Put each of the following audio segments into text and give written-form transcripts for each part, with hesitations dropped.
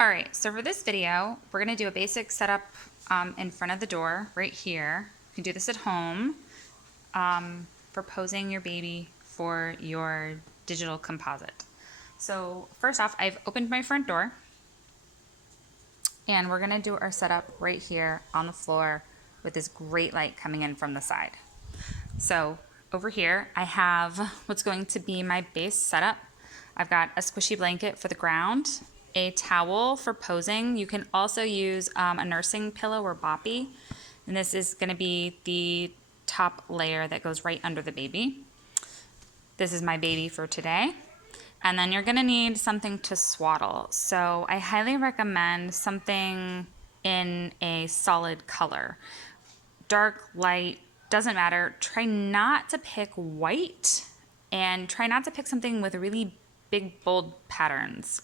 All right, so for this video, we're gonna do a basic setup in front of the door right here. You can do this at home for posing your baby for your digital composite. So first off, I've opened my front door and we're gonna do our setup right here on the floor with this great light coming in from the side. So over here, I have what's going to be my base setup. I've got a squishy blanket for the ground, a towel for posing. You can also use a nursing pillow or boppy. And this is gonna be the top layer that goes right under the baby. This is my baby for today. And then you're gonna need something to swaddle. So I highly recommend something in a solid color. Dark, light, doesn't matter. Try not to pick white and try not to pick something with really big, bold patterns.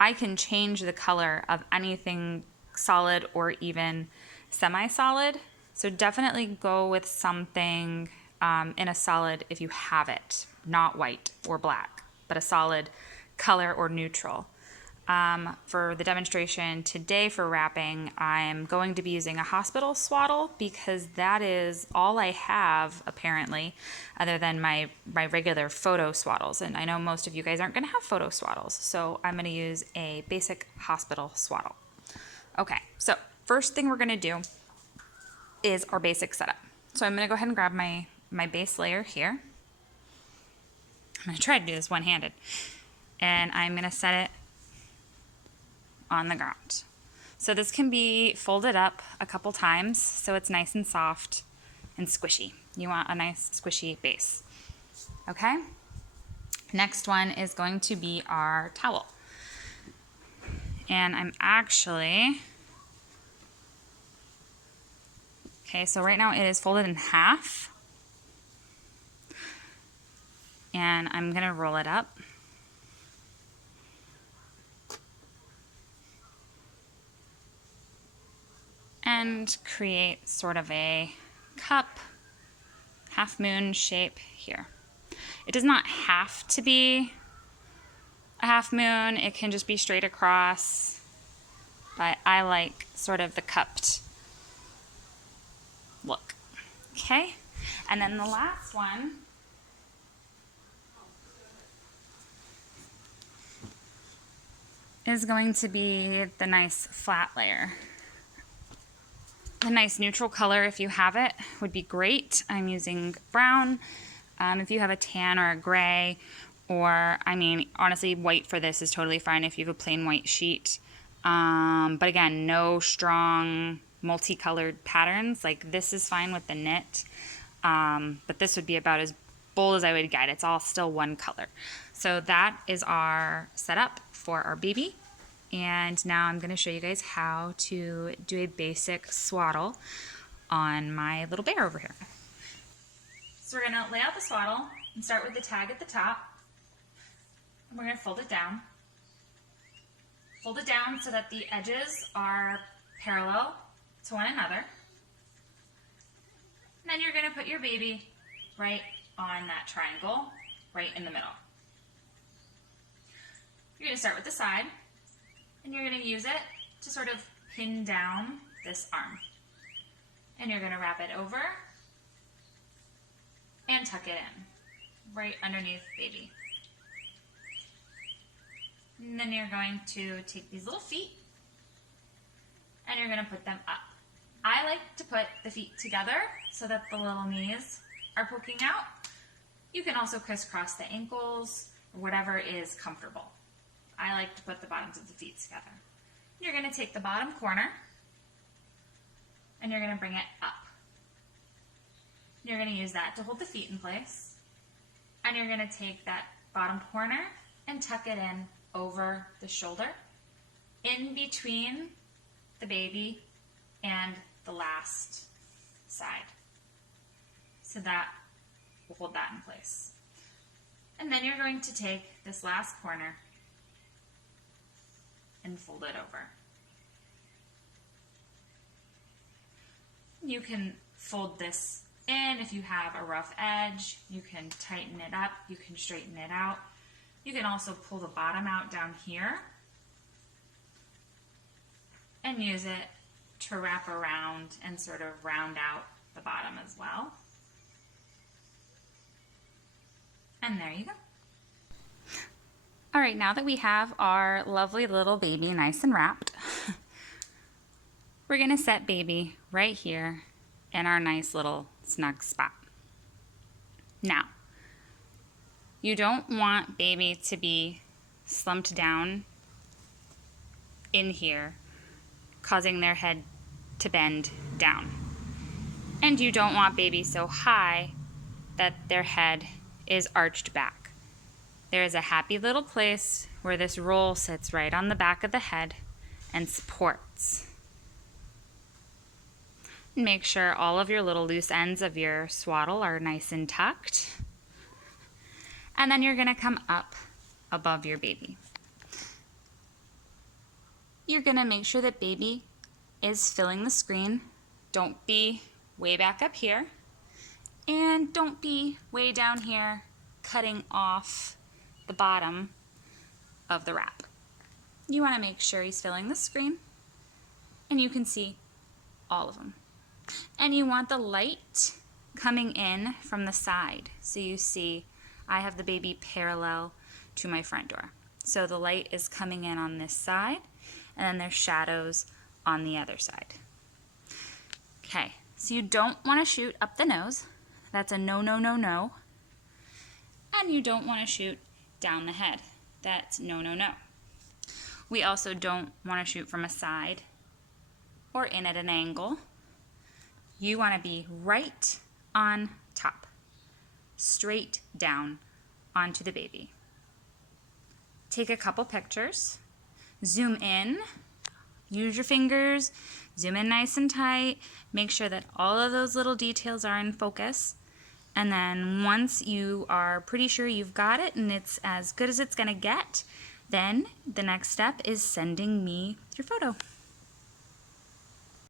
I can change the color of anything solid or even semi-solid. So definitely go with something in a solid if you have it, not white or black, but a solid color or neutral. For the demonstration today for wrapping, I'm going to be using a hospital swaddle because that is all I have apparently, other than my regular photo swaddles. And I know most of you guys aren't going to have photo swaddles, so I'm going to use a basic hospital swaddle. Okay, so first thing we're going to do is our basic setup. So I'm going to go ahead and grab my base layer here. I'm going to try to do this one-handed. And I'm going to set it on the ground. So this can be folded up a couple times so it's nice and soft and squishy. You want a nice squishy base. Okay? Next one is going to be our towel. And I'm actually, okay, so right now it is folded in half. And I'm gonna roll it up. And create sort of a cup, half moon shape here. It does not have to be a half moon, it can just be straight across, but I like sort of the cupped look. Okay, and then the last one is going to be the nice flat layer. A nice neutral color, if you have it, would be great. I'm using brown. If you have a tan or a gray, or I mean, honestly, white for this is totally fine if you have a plain white sheet. But again, no strong multicolored patterns. Like this is fine with the knit, but this would be about as bold as I would get. It's all still one color. So that is our setup for our baby. And now I'm going to show you guys how to do a basic swaddle on my little bear over here. So we're going to lay out the swaddle and start with the tag at the top. And we're going to fold it down. Fold it down so that the edges are parallel to one another. And then you're going to put your baby right on that triangle, right in the middle. You're going to start with the side. And you're going to use it to sort of pin down this arm. And you're going to wrap it over and tuck it in, right underneath baby. And then you're going to take these little feet and you're going to put them up. I like to put the feet together so that the little knees are poking out. You can also crisscross the ankles or whatever is comfortable. I like to put the bottoms of the feet together. You're going to take the bottom corner and you're going to bring it up. You're going to use that to hold the feet in place. And you're going to take that bottom corner and tuck it in over the shoulder, in between the baby and the last side. So that will hold that in place. And then you're going to take this last corner and fold it over. You can fold this in if you have a rough edge. You can tighten it up. You can straighten it out. You can also pull the bottom out down here and use it to wrap around and sort of round out the bottom as well. And there you go. All right, now that we have our lovely little baby nice and wrapped, we're gonna set baby right here in our nice little snug spot. Now, you don't want baby to be slumped down in here, causing their head to bend down. And you don't want baby so high that their head is arched back. There is a happy little place where this roll sits right on the back of the head and supports. Make sure all of your little loose ends of your swaddle are nice and tucked. And then you're gonna come up above your baby. You're gonna make sure that baby is filling the screen. Don't be way back up here. And don't be way down here cutting off the bottom of the wrap. You wanna make sure he's filling the screen and you can see all of them. And you want the light coming in from the side. So you see I have the baby parallel to my front door. So the light is coming in on this side and then there's shadows on the other side. Okay, so you don't wanna shoot up the nose. That's a no, no, no, no. And you don't wanna shoot down the head. That's no, no, no. We also don't wanna shoot from a side or in at an angle. You wanna be right on top, straight down onto the baby. Take a couple pictures, zoom in, use your fingers, zoom in nice and tight, make sure that all of those little details are in focus. And then once you are pretty sure you've got it and it's as good as it's gonna get, then the next step is sending me your photo.